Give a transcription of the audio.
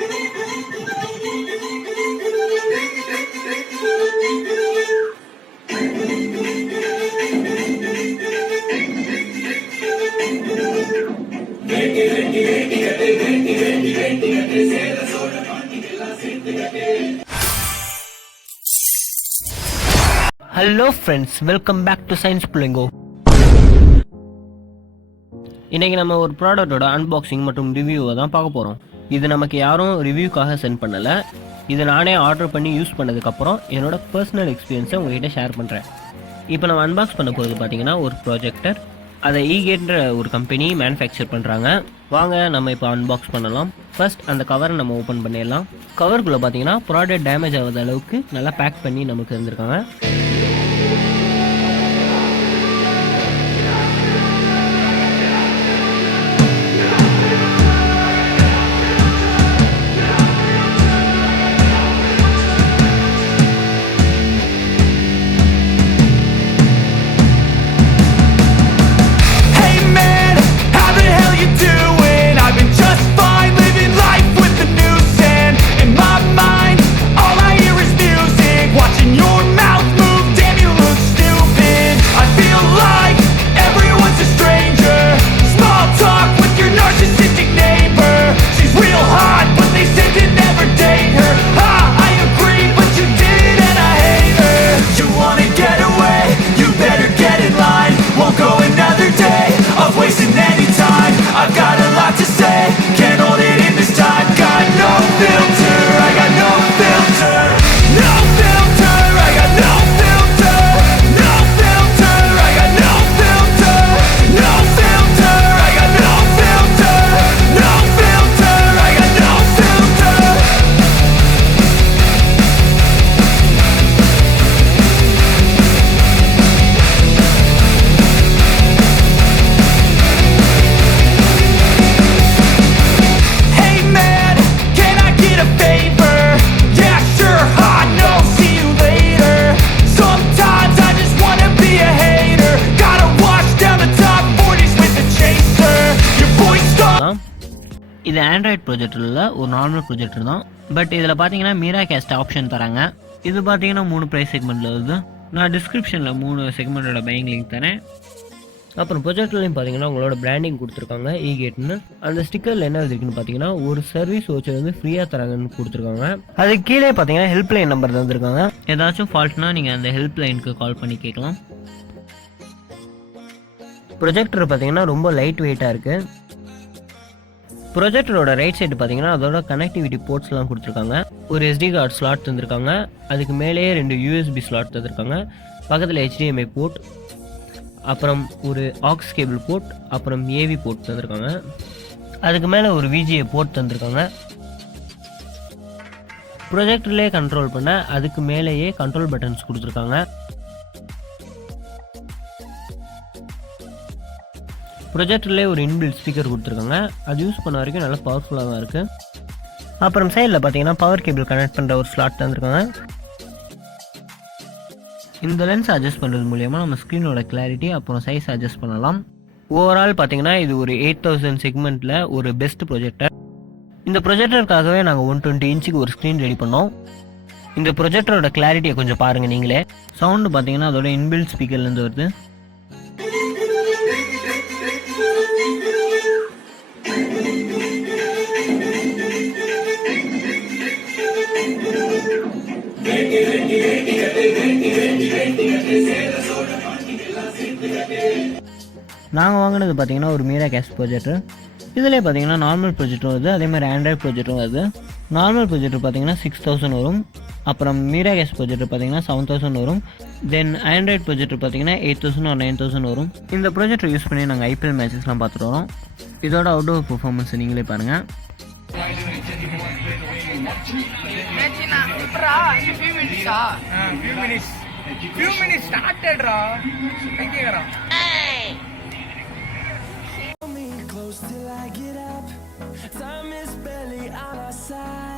Hello friends, welcome back to Science Pullingo. இன்னைக்கு நம்ம ஒரு ப்ராடக்ட்டோட அன்பாக்சிங் மற்றும் ரிவ்யூவை தான் பார்க்க போகிறோம். இது நமக்கு யாரும் ரிவ்யூக்காக சென்ட் பண்ணலை. இதை நானே ஆர்டர் பண்ணி யூஸ் பண்ணதுக்கப்புறம் என்னோட பர்சனல் எக்ஸ்பீரியன்ஸை உங்கள்கிட்ட ஷேர் பண்ணுறேன். இப்போ நம்ம அன்பாக்ஸ் பண்ண போகிறது பார்த்தீங்கன்னா ஒரு ப்ராஜெக்டர். அதை ஈகேட்ன்ற ஒரு கம்பெனி மேனுஃபேக்சர் பண்ணுறாங்க. வாங்க நம்ம இப்போ அன்பாக்ஸ் பண்ணலாம். ஃபர்ஸ்ட் அந்த கவரை நம்ம ஓப்பன் பண்ணிடலாம். கவருக்குள்ளே பார்த்தீங்கன்னா ப்ராடக்ட் டேமேஜ் ஆகாத அளவுக்கு நல்லா பேக் பண்ணி நமக்கு இருந்திருக்காங்க. இது ஆண்ட்ராய்ட் ப்ரொஜெக்டரில் ஒரு நார்மல் ப்ரொஜெக்டர் தான். பட் இதில் பார்த்தீங்கன்னா miracast ஆப்ஷன் தராங்க. இது பார்த்தீங்கன்னா 3 ப்ரைஸ் செக்மெண்ட்டில் வருது. நான் டிஸ்கிரிப்ஷனில் 3 செக்மெண்ட்டோட பையிங் லிங்க் தரேன். அப்புறம் ப்ரொஜெக்டர்லையும் பார்த்தீங்கன்னா உங்களோட பிராண்டிங் கொடுத்துருக்காங்க ஈகேட்னு. அந்த ஸ்டிக்கரில் என்ன இருக்குன்னு பார்த்தீங்கன்னா ஒரு சர்வீஸ் வச்சு வந்து ஃப்ரீயாக தராங்கன்னு கொடுத்துருக்காங்க. அதுக்கு கீழே பார்த்தீங்கன்னா ஹெல்ப்லைன் நம்பர் தந்துருக்காங்க. ஏதாச்சும் ஃபால்ட்னா நீங்கள் அந்த ஹெல்ப்லைனுக்கு கால் பண்ணி கேட்கலாம். ப்ரொஜெக்டர் பார்த்தீங்கன்னா ரொம்ப லைட் வெயிட்டாக இருக்குது. ப்ரொஜெக்டரோட ரைட் சைடு பார்த்தீங்கன்னா அதோட கனெக்டிவிட்டி போர்ட்ஸ்லாம் கொடுத்துருக்காங்க. ஒரு SD கார்டு ஸ்லாட் தந்துருக்காங்க. அதுக்கு மேலேயே 2 USB ஸ்லாட் தந்துருக்காங்க. பக்கத்தில் HDMI போர்ட், அப்புறம் ஒரு ஆக்ஸ் கேபிள் போர்ட், அப்புறம் AV போர்ட் தந்துருக்காங்க. அதுக்கு மேலே ஒரு VGA போர்ட் தந்துருக்காங்க. ப்ரொஜெக்டர்லேயே கண்ட்ரோல் பண்ண அதுக்கு மேலேயே கண்ட்ரோல் பட்டன்ஸ் கொடுத்துருக்காங்க. ப்ரொஜெக்டர்லேயே ஒரு இன்பில்ட் ஸ்பீக்கர் கொடுத்துருக்காங்க. அது யூஸ் பண்ண வரைக்கும் நல்லா பவர்ஃபுல்லாக தான் இருக்குது. அப்புறம் சைடில் பார்த்தீங்கன்னா பவர் கேபிள் கனெக்ட் பண்ணுற ஒரு ஸ்லாட் தந்துருக்காங்க. இந்த லென்ஸ் அட்ஜஸ்ட் பண்ணுறது மூலியமாக நம்ம ஸ்க்ரீனோட கிளாரிட்டி அப்புறம் சைஸ் அட்ஜஸ்ட் பண்ணலாம். ஓவரால் பார்த்தீங்கன்னா இது ஒரு 8000 செக்மெண்ட்டில் ஒரு பெஸ்ட் ப்ரொஜெக்டர். இந்த ப்ரொஜெக்டருக்காகவே நாங்கள் 120 இன்ச்சுக்கு ஒரு ஸ்க்ரீன் ரெடி பண்ணோம். இந்த ப்ரொஜெக்டரோட கிளாரிட்டியை கொஞ்சம் பாருங்கள் நீங்களே. சவுண்டு பார்த்தீங்கன்னா அதோட இன்பில்ட் ஸ்பீக்கர்லேருந்து வருது. நாங்கள் வாங்கினது பார்த்தீங்கன்னா ஒரு miracast ப்ரொஜெக்டர். இதில் பார்த்தீங்கன்னா நார்மல் ப்ரொஜெக்டரும் வருது, அதே மாதிரி ஆண்ட்ராய்ட் ப்ரொஜெக்டரும் வருது. நார்மல் ப்ரொஜெக்டர் பார்த்தீங்கன்னா 6000 வரும். அப்புறம் miracast ப்ரொஜெக்டர் பார்த்தீங்கன்னா 7000 வரும். தென் ஆண்ட்ராய்ட் ப்ரொஜெக்டர் பார்த்தீங்கன்னா 8000 or 9000 வரும். இந்த ப்ரொஜெக்டர் யூஸ் பண்ணி நாங்கள் IPL மேட்சஸ்லாம் பார்த்துட்டு வரோம். இதோட அவுட்டோர் பெர்ஃபார்மன்ஸ் நீங்களே பாருங்கள். few minutes started ra close till I get up. Time is barely on our side.